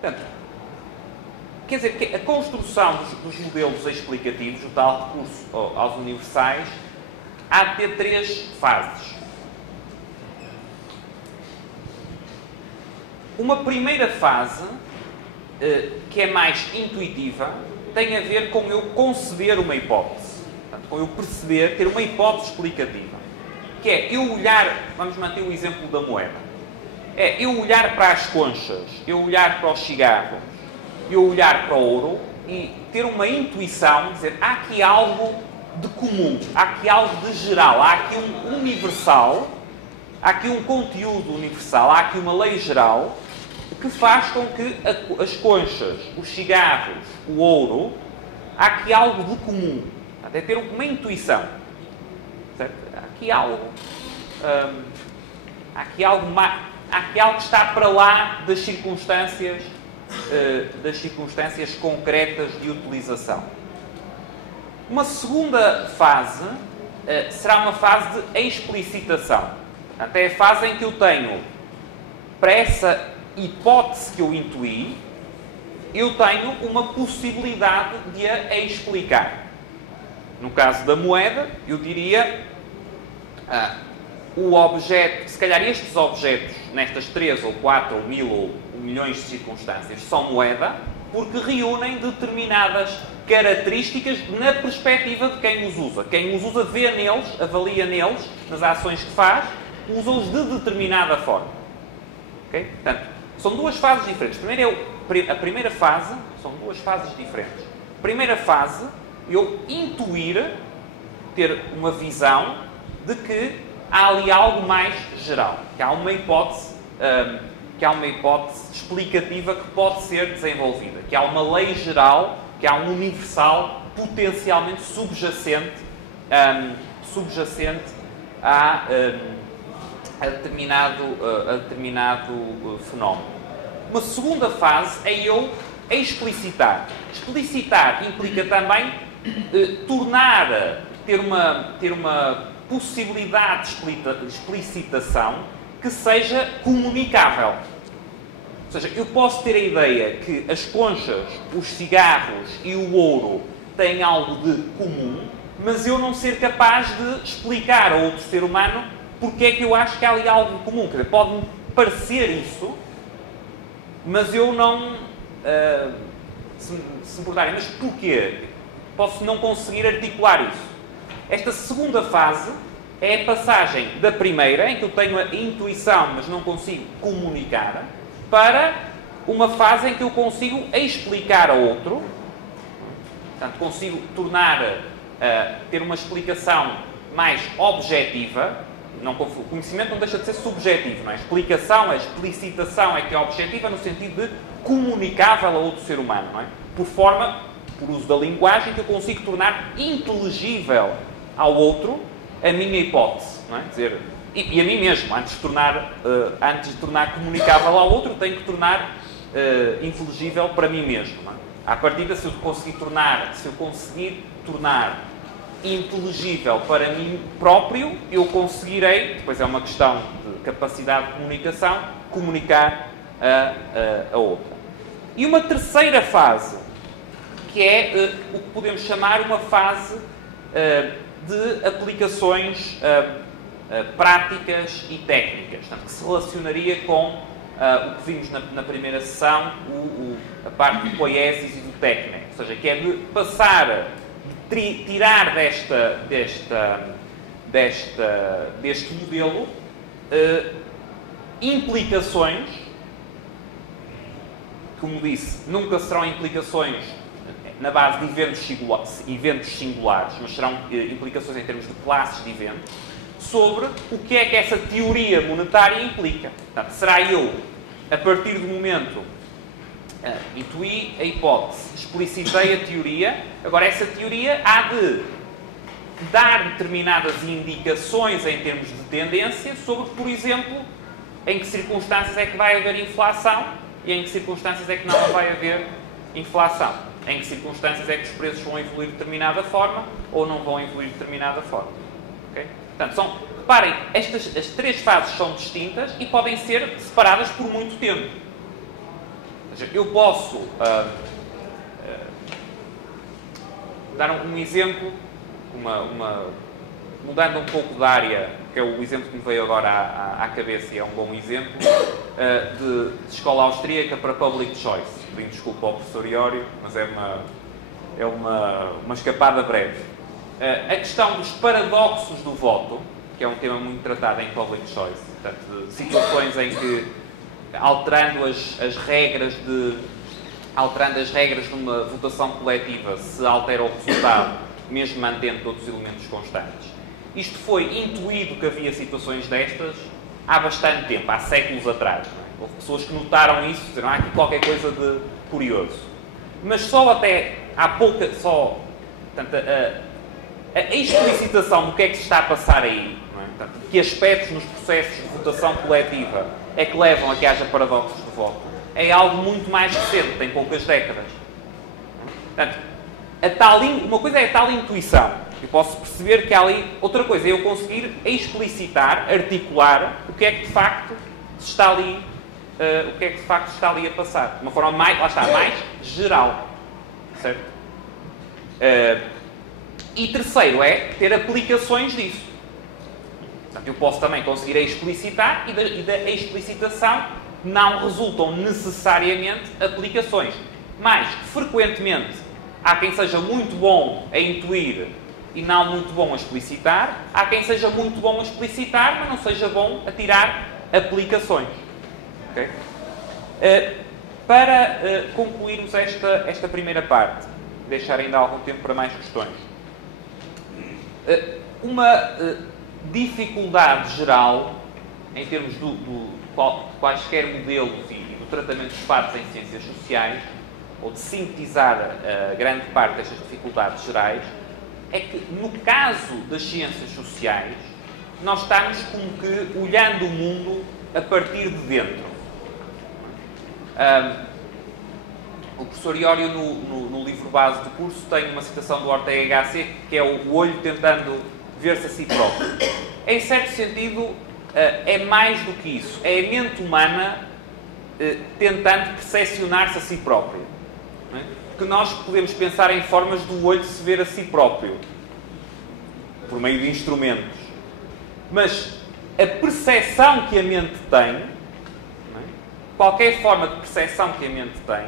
Portanto, quer dizer que a construção dos modelos explicativos, o tal recurso aos universais, há de ter 3 fases. Uma primeira fase, que é mais intuitiva, tem a ver com eu conceber uma hipótese. Portanto, com eu perceber, ter uma hipótese explicativa. Que é eu olhar, vamos manter o exemplo da moeda. É eu olhar para as conchas, eu olhar para os cigarros, eu olhar para o ouro e ter uma intuição, dizer, há aqui algo de comum, há aqui algo de geral, há aqui um universal, há aqui um conteúdo universal, há aqui uma lei geral que faz com que as conchas, os cigarros, o ouro, há aqui algo de comum. É ter uma intuição. Certo? Há aqui algo que está para lá das circunstâncias concretas de utilização. Uma segunda fase será uma fase de explicitação. Portanto, é a fase em que eu tenho, para essa hipótese que eu intuí, eu tenho uma possibilidade de a explicar. No caso da moeda, eu diria o objeto, se calhar estes objetos, nestas 3 ou 4 ou 1000 ou milhões de circunstâncias, são moeda, porque reúnem determinadas características na perspectiva de quem os usa. Quem os usa vê neles, avalia neles, nas ações que faz, usa-os de determinada forma. Okay? Portanto, são 2 fases diferentes. A primeira fase, são 2 fases diferentes. Primeira fase, eu intuir, ter uma visão de que há ali algo mais geral, que há uma hipótese explicativa que pode ser desenvolvida, que há uma lei geral, que há um universal potencialmente subjacente a determinado fenómeno. Uma segunda fase é eu explicitar. Explicitar implica também ter uma possibilidade de explicitação que seja comunicável. Ou seja, eu posso ter a ideia que as conchas, os cigarros e o ouro têm algo de comum, mas eu não ser capaz de explicar a outro ser humano porque é que eu acho que há ali algo de comum. Quer dizer, pode-me parecer isso, mas eu não... se me perguntarem, mas porquê? Posso não conseguir articular isso. Esta segunda fase é a passagem da primeira, em que eu tenho a intuição, mas não consigo comunicar, para uma fase em que eu consigo explicar a outro. Portanto, consigo ter uma explicação mais objetiva. O conhecimento não deixa de ser subjetivo, não é? A explicitação é que é objetiva no sentido de comunicável a outro ser humano, não é? Por uso da linguagem, que eu consigo tornar inteligível ao outro a minha hipótese, não é? Dizer, e a mim mesmo, antes de tornar comunicável ao outro, tenho que tornar inteligível para mim mesmo, não é? À partida, se eu conseguir tornar inteligível para mim próprio, eu conseguirei, depois é uma questão de capacidade de comunicação, comunicar a outra. E uma terceira fase, que é o que podemos chamar uma fase de aplicações práticas e técnicas, portanto, que se relacionaria com o que vimos na primeira sessão, a parte do poiesis e do técnico, ou seja, que é de passar, tirar deste modelo implicações, como disse, nunca serão implicações na base de eventos singulares, mas serão implicações em termos de classes de eventos, sobre o que é que essa teoria monetária implica. Portanto, será eu, a partir do momento, intuí a hipótese, explicitei a teoria, agora essa teoria há de dar determinadas indicações em termos de tendência sobre, por exemplo, em que circunstâncias é que vai haver inflação e em que circunstâncias é que não vai haver inflação. Em que circunstâncias é que os preços vão evoluir de determinada forma ou não vão evoluir de determinada forma. Okay? Portanto, reparem, as 3 fases são distintas e podem ser separadas por muito tempo. Eu posso dar um exemplo, mudando um pouco de área, que é o exemplo que me veio agora à cabeça e é um bom exemplo, de escola austríaca para public choice. Pedindo desculpa ao professor Iório, mas é uma escapada breve. A questão dos paradoxos do voto, que é um tema muito tratado em public choice, portanto, de situações em que, alterando as regras de uma votação coletiva, se altera o resultado, mesmo mantendo todos os elementos constantes. Isto foi intuído que havia situações destas há bastante tempo, há séculos atrás. Não é? Houve pessoas que notaram isso, disseram, há aqui qualquer coisa de curioso. Mas só até há pouca... Portanto, a explicitação do que é que se está a passar aí, não é? Portanto, que aspectos nos processos de votação coletiva é que levam a que haja paradoxos de voto, é algo muito mais recente, tem poucas décadas. Portanto, uma coisa é a tal intuição. Eu posso perceber que há ali... Outra coisa é eu conseguir explicitar, articular o que é que de facto está ali, a passar. De uma forma mais geral. Certo? E terceiro é ter aplicações disso. Portanto, eu posso também conseguir explicitar e da explicitação não resultam necessariamente aplicações. Mas, frequentemente, há quem seja muito bom a intuir e não muito bom a explicitar. Há quem seja muito bom a explicitar, mas não seja bom a tirar aplicações. Okay? Para concluirmos esta primeira parte, deixar ainda algum tempo para mais questões. Uma dificuldade geral, em termos de quaisquer modelos e do tratamento dos fatos em ciências sociais, ou de sintetizar grande parte destas dificuldades gerais, é que, no caso das ciências sociais, nós estamos como que olhando o mundo a partir de dentro. O professor Iório, no livro base do curso, tem uma citação do Ortega Gasset, que é o olho tentando ver-se a si próprio. Em certo sentido, é mais do que isso. É a mente humana tentando percepcionar-se a si própria. Não é? Que nós podemos pensar em formas do olho se ver a si próprio, por meio de instrumentos. Mas a percepção que a mente tem, não é? Qualquer forma de percepção que a mente tem,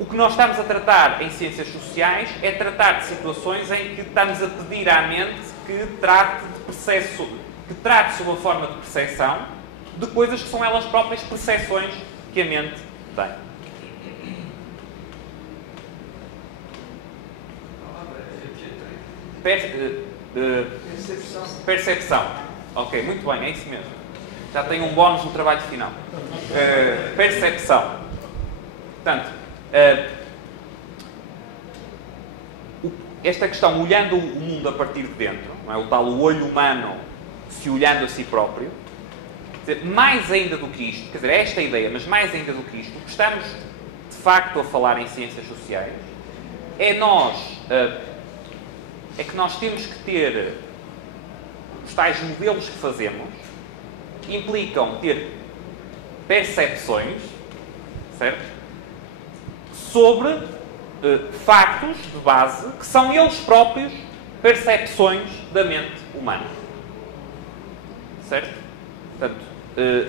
o que nós estamos a tratar em ciências sociais é tratar de situações em que estamos a pedir à mente que trate sobre uma forma de percepção de coisas que são elas próprias percepções que a mente tem. Percepção. Ok, muito bem, é isso mesmo. Já tenho um bónus no trabalho final. Percepção. Portanto, esta questão, olhando o mundo a partir de dentro, não é? O tal olho humano se olhando a si próprio, quer dizer, mais ainda do que isto, quer dizer, esta ideia, mas mais ainda do que isto, o que estamos de facto a falar em ciências sociais é que nós temos que ter os tais modelos que fazemos, implicam ter percepções, certo? Sobre factos de base que são eles próprios percepções da mente humana. Certo? Portanto,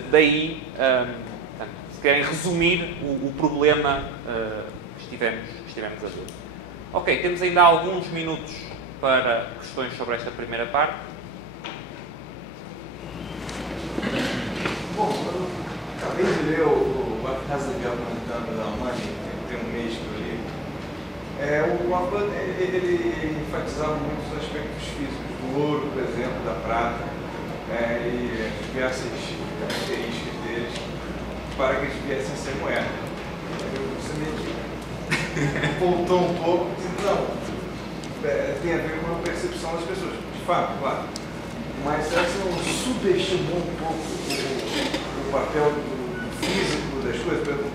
daí, se querem resumir o problema que estivemos a ver. Ok, temos ainda alguns minutos para questões sobre esta primeira parte. Bom, eu acabei de ler o What Has the Government Done with Our Money, tem um mês que eu li. O Hoffman, ele enfatizava muito os aspectos físicos do ouro, por exemplo, da prata, e as diversas características deles para que eles viessem a ser moeda. Você me voltou um pouco, dizendo, não, tem a ver com a percepção das pessoas. De fato, claro. Mas você não subestimou um pouco o papel do físico das coisas?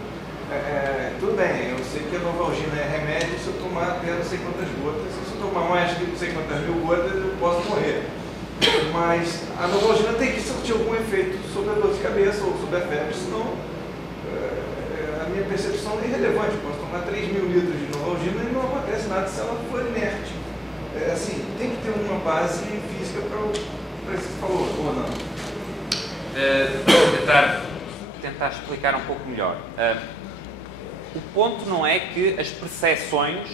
Tudo bem, eu sei que a Novalgina é remédio se eu tomar até não sei quantas gotas. Se eu tomar mais de não sei quantas mil gotas, eu posso morrer. Mas a Novalgina tem que surtir algum efeito sobre a dor de cabeça ou sobre a febre, senão a minha percepção é irrelevante. Eu posso tomar 3.000 litros de Novalgina e não acontece nada se ela for inerte. Assim, tem que ter uma base física para isso que você falou, ou não? Tentar explicar um pouco melhor. O ponto não é que as percepções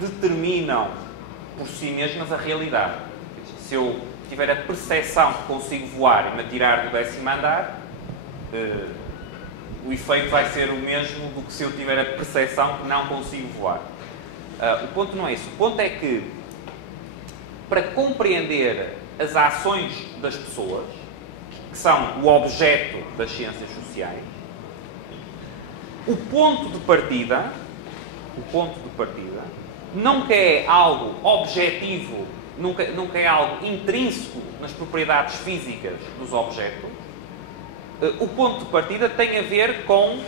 determinam por si mesmas a realidade. Se eu tiver a percepção que consigo voar e me atirar do 10º andar, o efeito vai ser o mesmo do que se eu tiver a percepção que não consigo voar. O ponto não é isso. O ponto é que, para compreender as ações das pessoas, que são o objeto das ciências sociais, o ponto de partida nunca é algo objetivo, nunca é algo intrínseco nas propriedades físicas dos objetos. O ponto de partida tem a ver com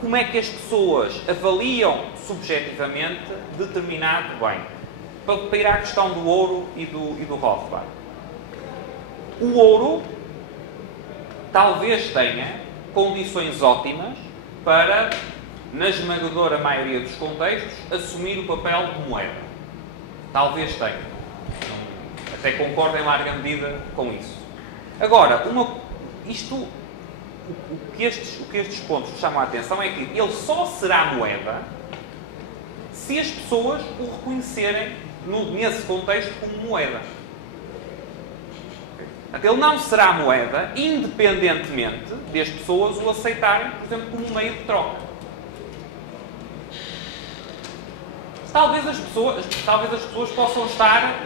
como é que as pessoas avaliam subjetivamente determinado bem. Para ir à questão do ouro e do Rothbard. O ouro talvez tenha condições ótimas para, na esmagadora maioria dos contextos, assumir o papel de moeda. Talvez tenha. Até concordo em larga medida com isso. Agora, o que estes pontos chamam a atenção é que ele só será moeda se as pessoas o reconhecerem nesse contexto como moeda. Ele não será moeda independentemente de as pessoas o aceitarem, por exemplo, como meio de troca. Talvez as pessoas possam estar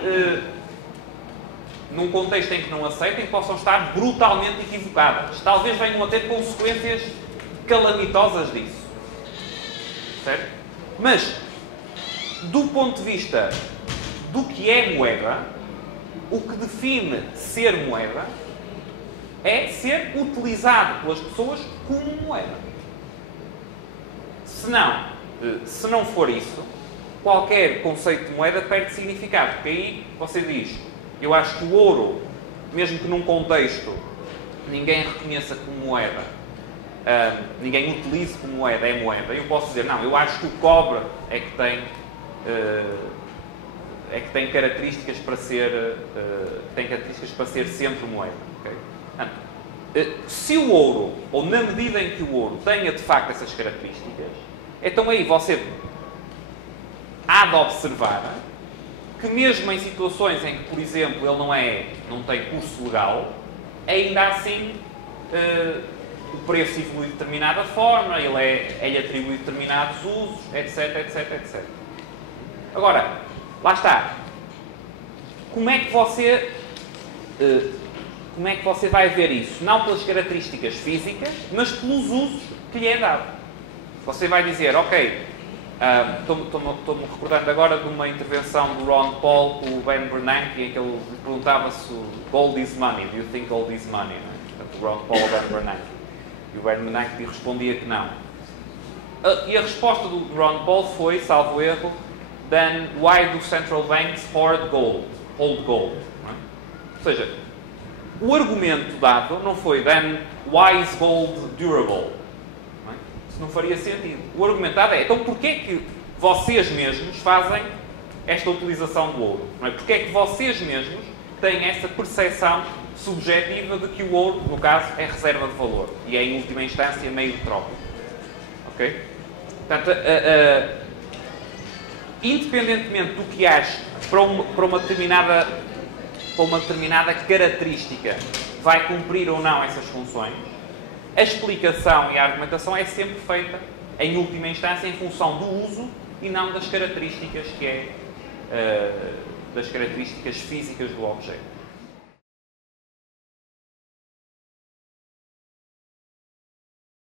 num contexto em que não aceitem, possam estar brutalmente equivocadas. Talvez venham a ter consequências calamitosas disso. Certo? Mas, do ponto de vista do que é moeda, o que define ser moeda é ser utilizado pelas pessoas como moeda. Se não for isso, qualquer conceito de moeda perde significado, porque aí você diz, eu acho que o ouro, mesmo que num contexto ninguém reconheça como moeda, ninguém utilize como moeda, é moeda, eu posso dizer, não, eu acho que o cobre é que tem características para ser sempre moeda. Okay? Se o ouro, ou na medida em que o ouro tenha de facto essas características, então aí você há de observar que mesmo em situações em que, por exemplo, ele não tem curso legal, ainda assim o preço evolui de determinada forma, é-lhe atribuído determinados usos, etc, etc, etc. Agora, lá está. Como é que você vai ver isso? Não pelas características físicas, mas pelos usos que lhe é dado. Você vai dizer, ok, estou-me recordando agora de uma intervenção do Ron Paul com o Ben Bernanke, em que ele perguntava se gold is money. Do you think gold is money? Portanto, o Ron Paul ao Ben Bernanke. E o Ben Bernanke respondia que não. E a resposta do Ron Paul foi, salvo erro, then why do central banks hold gold? Não é? Ou seja, o argumento dado não foi then why is gold durable? Não é? Isso não faria sentido. O argumento dado é, então porquê que vocês mesmos fazem esta utilização do ouro? Não é? Porquê é que vocês mesmos têm essa percepção subjetiva de que o ouro, no caso, é reserva de valor e é, em última instância, meio de troca? Ok? Portanto, independentemente do que ache para uma determinada característica vai cumprir ou não essas funções, a explicação e a argumentação é sempre feita, em última instância, em função do uso e não das características das características físicas do objeto.